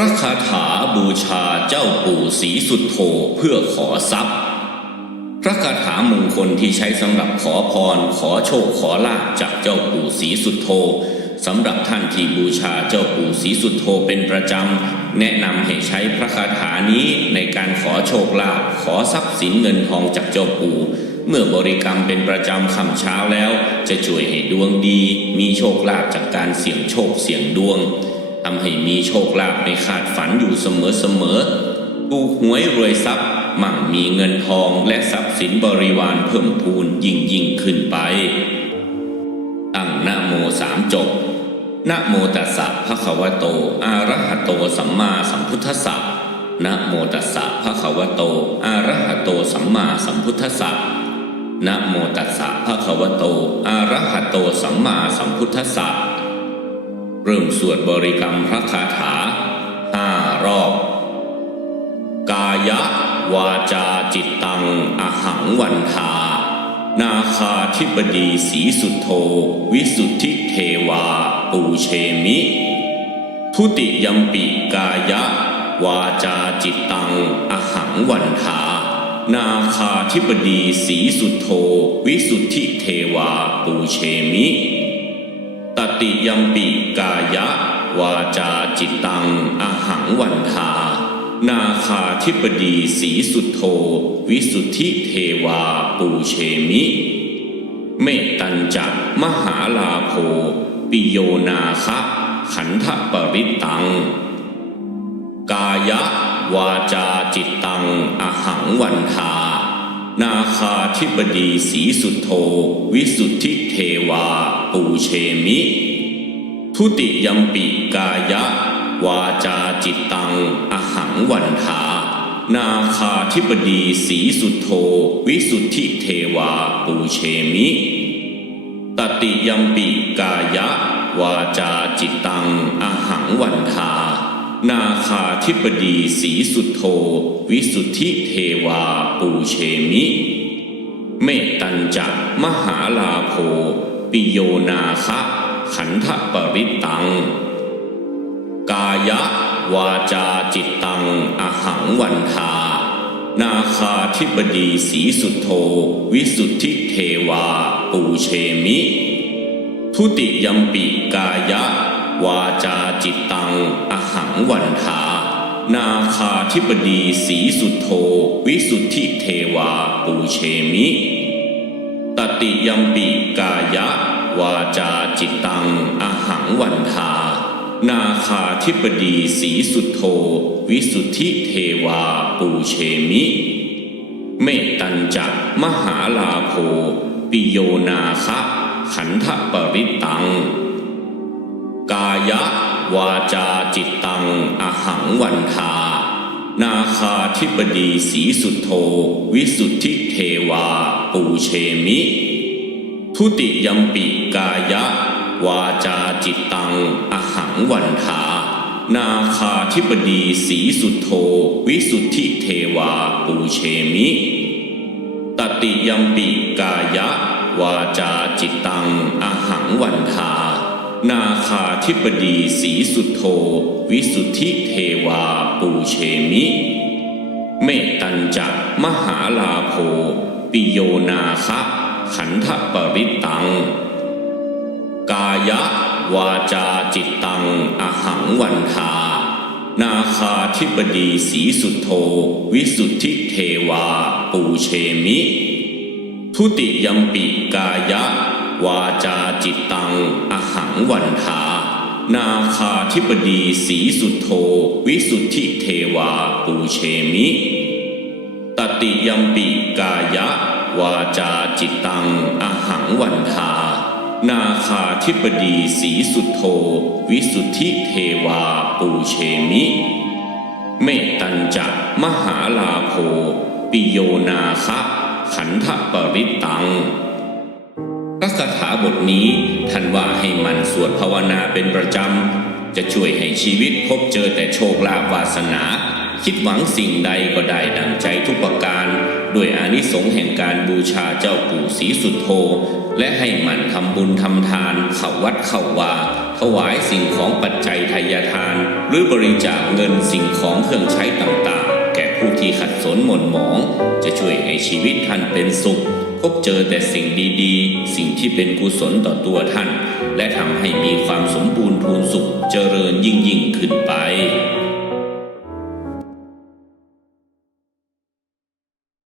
ระคาถาบูชาเจ้าปู่ศรีสุดโธเพื่อขอทรัพย์ พระคาถามงคลที่ใช้สำหรับขอพรขอโชคขอลาภจากเจ้าปู่ศรีสุดโธสำหรับท่านที่บูชาเจ้าปู่ศรีสุดโธเป็นประจำ แนะนำให้ใช้พระคาถานี้ในการขอโชคลาภขอทรัพย์สินเงินทองจากเจ้าปู่เมื่อบริกรรมเป็นประจำค่ำเช้าแล้ว จะช่วยให้ดวงดี มีโชคลาภจากการเสี่ยงโชคเสี่ยงดวง ทำให้มีโชคลาภไม่ขาดฝันอยู่เสมอๆถูกหวยรวยทรัพย์มั่งมีเงินทองและทรัพย์สินบริวารเพิ่มพูนยิ่งยิ่งขึ้นไป ตั้งนะโมสามจบนะโมตัสสะภะคะวะโต อะระหะโตสัมมาสัมพุทธัสสะนะโมตัสสะภะคะวะโต อะระหะโตสัมมาสัมพุทธัสสะนะโมตัสสะภะคะวะโต อะระหะโตสัมมาสัมพุทธัสสะ เริ่มสวดบริกรรมพระคาถาห้ารอบ กายะ วาจาจิตตัง อหังวันทา นาคาธิบดีสีสุดโท วิสุทธิเทวา ปูเชมิ ทุติยมปิกายะ วาจาจิตตัง อหังวันทา นาคาธิบดีสีสุดโท วิสุทธิเทวา ปูเชมิ ติยมปิกายะ วาจาจิตตัง อหังวันทา นาคาธิบดีสีสุดโท วิสุทธิเทวาปูเชมิ เมตตัญจะมหาลาโภ ปิโยนาคะขันธปริตตัง กายะ วาจาจิตตัง อหังวันทา นาคาธิบดีสีสุดโทวิสุทธิเทวา ปูเชมิ ทุติยมปิกายะ วาจาจิตตัง อหังวันทา นาคาธิบดีสีสุดโทวิสุทธิเทวา ปูเชมิ ตติยมปิกายะ วาจาจิตตัง อหังวันทา นาคาธิบดีสีสุดโท วิสุทธิเทวาปูเชมิ เมตตัญจะมหาลาโภปิโยนาคะขันธปริตตัง กายะ วาจาจิตตัง อหังวันทา นาคาธิบดีสีสุดโท วิสุทธิเทวา ปูเชมิ ทุติยมปิกายะ วาจาจิตตัง อหังวันทา นาคาธิบดีสีสุดโท วิสุทธิเทวาปูเชมิ ตติยมปิกายะ วาจาจิตตัง อหังวันทา นาคาธิบดีสีสุดโท วิสุทธิเทวาปูเชมิ เมตัญจะมหาลาโภปิโยนาคะขันธปริตตัง ยะ วาจาจิตตัง อหังวันทา นาคาธิบดีสีสุดโท วิสุทธิเทวา ปูเชมิ ทุติยมปิกายะ วาจาจิตตัง อหังวันทา นาคาธิบดีสีสุดโท วิสุทธิเทวา ปูเชมิ ตติยมปิกายะ วาจาจิตตัง อหังวัน ธิบดีสีสุโทวิสุทธิเทวาปูเชมิ เมตตัญจะมหาลาโภปิโยนาคะขันธปริตัง กายะวาจาจิตตัง อหังวันทา นาคาธิบดีสีสุโทวิสุทธิเทวาปูเชมิ ทุติยมปิกายะ วาจาจิตตัง อหังวันทา นาคาธิบดีสีสุดโทวิสุทธิเทวาปูเชมิ ตติยมปิกายะ วาจาจิตตัง อหังวันทา นาคาธิบดีสีสุดโทวิสุทธิเทวาปูเชมิ เมตัญจะมหาลาโภปิโยนาคะขันธปริตตังพระคาถาบทนี้ท่านว ให้มันสวดภาวนาเป็นประจำ จะช่วยให้ชีวิตพบเจอแต่โชคลาภวาสนา คิดหวังสิ่งใดก็ได้ดังใจทุกประการ ด้วยอานิสงส์แห่งการบูชาเจ้าปู่ศรีสุดโท และให้มันทำบุญทำทาน เข้าวัดเข้าวาถวายสิ่งของปัจจัยทายทาน หรือบริจาคเงินสิ่งของเครื่องใช้ต่างๆ แก่ผู้ที่ขัดสนหม่นหมอง จะช่วยให้ชีวิตท่านเป็นสุข พบเจอแต่สิ่งดีๆ สิ่งที่เป็นกุศลต่อตัวท่าน และทำให้มีความสมบูรณ์ภูมสุขเจริญยิ่งยิ่งขึ้นไป